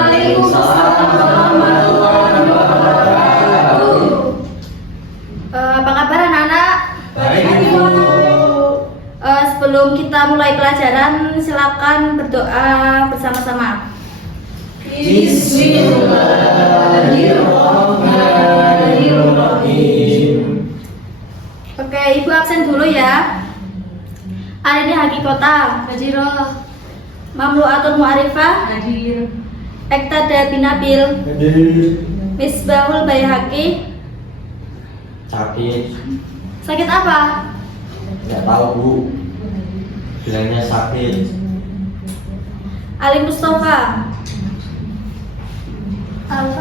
Waalaikumsalam warahmatullahi wabarakatuh. Apa kabar anak-anak? Baik, Ibu. Sebelum kita mulai pelajaran, silakan berdoa bersama-sama. Bismillahirrahmanirrahim. Oke, Ibu absen dulu ya. Hari ini Hakikota Bajiro Mamlu'atun Mu'arifah Hadir. Ektada Binabil Hadir. Misbahul Bayhaqi. Sakit. Sakit apa? Nggak tahu, Bu. Bilangnya sakit. Ali Mustafa.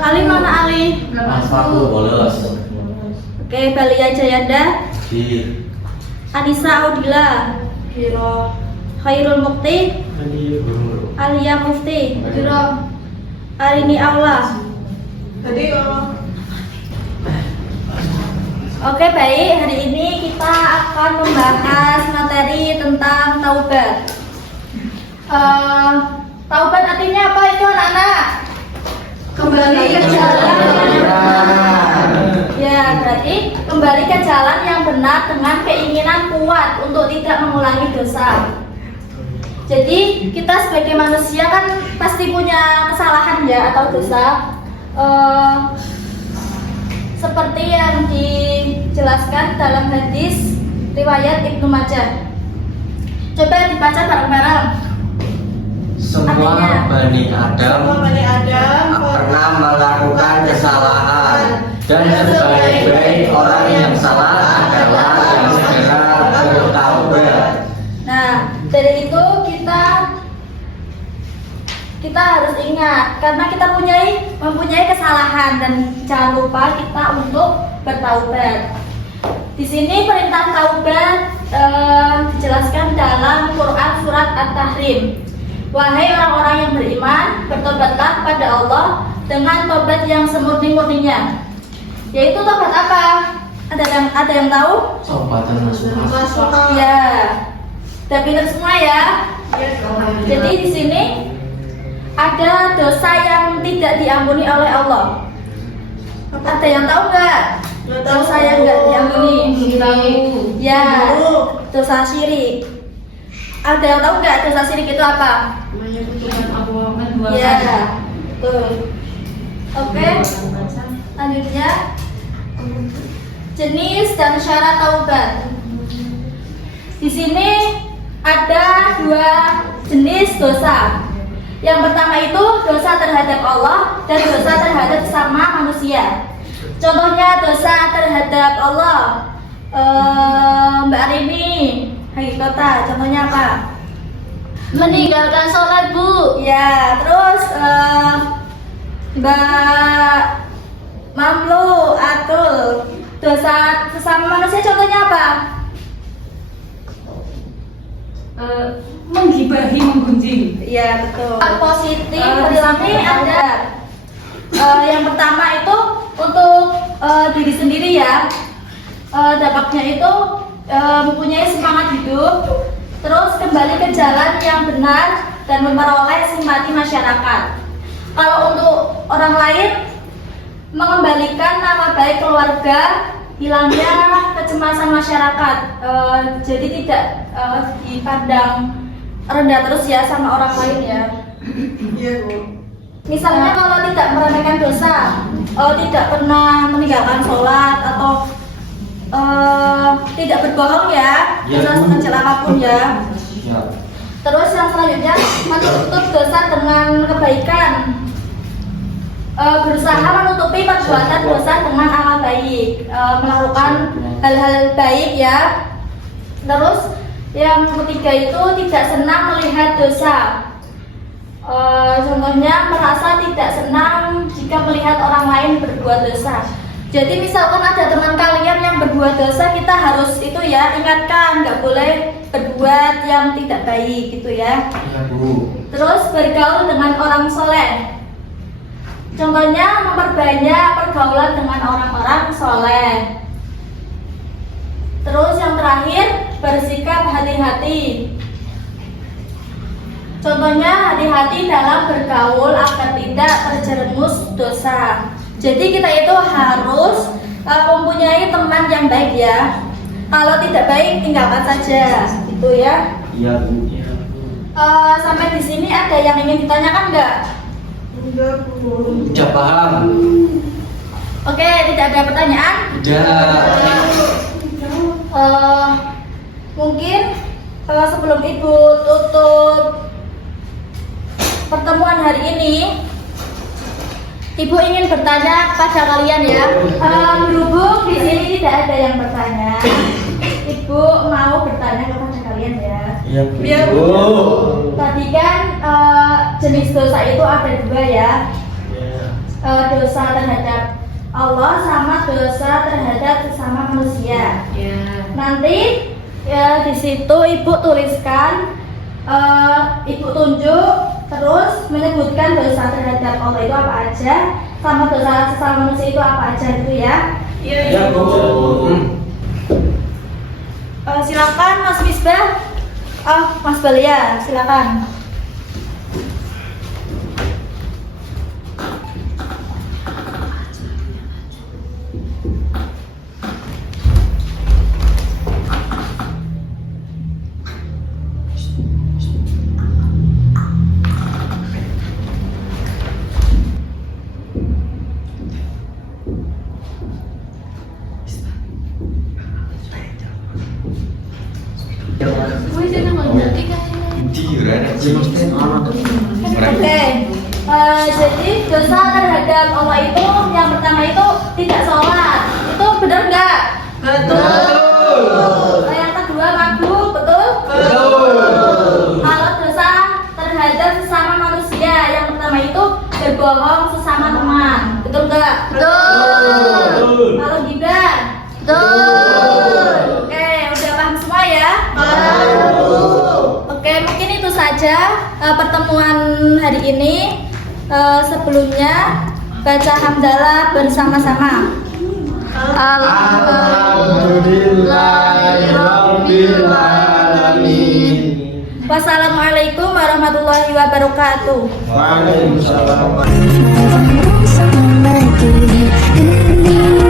Ali mana Ali? Mas aku bolos. Oke, Balia Jayanda. Di. Anissa Audila. Kiro. Khairul Mukti. Hadir. Alia Mufti. Arini Aula. Tadi Oke, baik. Hari ini kita akan membahas materi tentang taubat. Taubat artinya apa itu anak-anak? Kembali ke jalan. Ya, berarti kembali ke jalan yang benar dengan keinginan kuat untuk tidak mengulangi dosa. Jadi kita sebagai manusia kan pasti punya kesalahan ya atau dosa. Seperti yang dijelaskan dalam hadis riwayat Ibnu Majah. Coba dibaca bareng-bareng. Semua Bani Adam pernah melakukan kesalahan, dan sebaik-baik orang yang salah adalah yang segera bertaubat. Nah, dari itu kita harus ingat karena kita mempunyai kesalahan dan jangan lupa kita untuk bertaubat. Di sini perintah taubat dijelaskan dalam Quran surat At-Tahrim. Wahai orang-orang yang beriman, bertobatlah kepada Allah dengan tobat yang semurni-murninya. Yaitu tobat apa? Ada yang tahu? Tobatan masuk. Ya. Udah pinter semua ya. Jadi di sini ada dosa yang tidak diampuni oleh Allah. Ada yang tahu nggak? Dosa yang nggak diampuni. Ya, dosa syirik. Ada yang tahu nggak dosa syirik itu apa? Ya, betul. Oke. Selanjutnya, jenis dan syarat taubat. Di sini ada dua jenis dosa. Yang pertama itu dosa terhadap Allah dan dosa terhadap sesama manusia. Contohnya dosa terhadap Allah, Mbak Arini, Hakikota, contohnya apa? Meninggalkan sholat, Bu. Ya, terus Mbak Mamlu Atul, dosa sesama manusia contohnya apa? Menggibahi, menggunjing. Iya betul. Positif perilaku ada. Yang pertama itu untuk diri sendiri ya. Dampaknya itu mempunyai semangat hidup, terus kembali ke jalan yang benar dan memperoleh simpati masyarakat. Kalau untuk orang lain, mengembalikan nama baik keluarga, hilangnya kecemasan masyarakat. Jadi tidak dipandang rendah terus ya sama orang lain ya. Iya, Bu. Misalnya kalau tidak meremehkan dosa, tidak pernah meninggalkan sholat atau tidak berbohong ya, Ya, dosa Bu. sekecil apapun ya. Ya. Terus yang selanjutnya menutup dosa dengan kebaikan. Berusaha menutupi perbuatan dosa dengan amal baik, melakukan hal-hal baik ya. Terus yang ketiga itu tidak senang melihat dosa. Contohnya merasa tidak senang jika melihat orang lain berbuat dosa. Jadi misalkan ada teman kalian yang berbuat dosa, kita harus itu ya ingatkan, nggak boleh berbuat yang tidak baik gitu ya. Ya, Bu. Terus bergaul dengan orang soleh. Contohnya memperbanyak pergaulan dengan orang-orang soleh. Terus yang terakhir bersikap hati-hati. Contohnya hati-hati dalam bergaul agar tidak dosa. Jadi kita itu harus mempunyai teman yang baik ya. Kalau tidak baik tinggalkan saja, gitu ya. Iya Bu. Sampai di sini ada yang ingin ditanyakan nggak? Enggak, Bu. Udah paham? Oke, tidak ada pertanyaan. Udah. Mungkin sebelum Ibu tutup pertemuan hari ini, Ibu ingin bertanya kepada kalian ya. Berhubung di sini tidak ada yang bertanya, Ibu mau bertanya kepada kalian ya. Iya Bu. Iya, Bu. Tadi kan jenis dosa itu ada dua ya. Dosa terhadap Allah sama dosa terhadap sesama manusia. Nanti di situ Ibu tuliskan, Ibu tunjuk, terus menyebutkan dosa terhadap Allah itu apa aja, sama dosa sesama manusia itu apa aja itu ya. Iya Bu. Silakan Mas Misbah. Mas Balia, silakan. Oke, jadi dosa terhadap Allah itu yang pertama itu tidak sholat, itu benar nggak? Betul. Yang kedua mabuk, betul? Betul. Kalau dosa terhadap sesama manusia, yang pertama itu berbohong sesama teman, betul nggak? Betul. Kalau gibah, betul. Oke, udah paham semua ya? Oke, mungkin itu saja pertemuan hari ini. Sebelumnya baca hamdalah bersama-sama. Alhamdulillahirrabbilalamin. Wassalamualaikum warahmatullahi wabarakatuh. Waalaikumsalam. Bersama lagi ini